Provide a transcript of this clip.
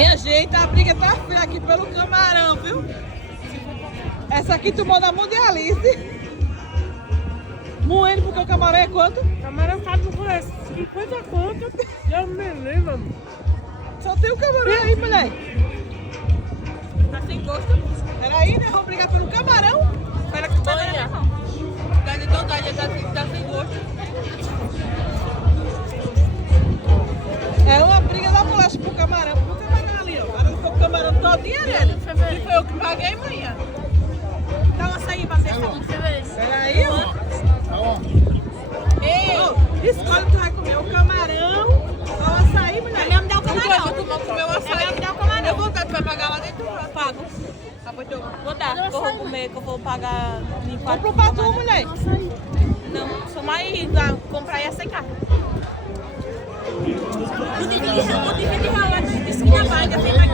Minha gente, a briga tá feia aqui pelo camarão, viu? Essa aqui tomou na mão de Alice. Moendo porque o camarão é quanto? O camarão tá por 50 conto. Eu me lembro. Só tem o camarão aí, mulher. Tá sem gosto. Peraí, né? Vamos brigar pelo camarão. Espera que tá não. Tá de vontade, tá sem gosto. É uma briga da bolacha pro camarão. Pro camarão ali, ó. Agora foi o camarão todinho dele. E foi eu que paguei, manhã. Dá uma açaí pra testar pra você ver. Peraí, ó. Ei, escolhe o que vai comer. O camarão ou o açaí, mulher? Ela me dá o camarão. Eu vou comer o açaí. Ela me dá o camarão. Eu vou dar, tu vai pagar lá dentro, eu pago. Vou dar, que eu vou comer, que eu vou pagar em 4. Compra um pra tu, mulher. Não, sou mais comprar e aceitar. Vou dividir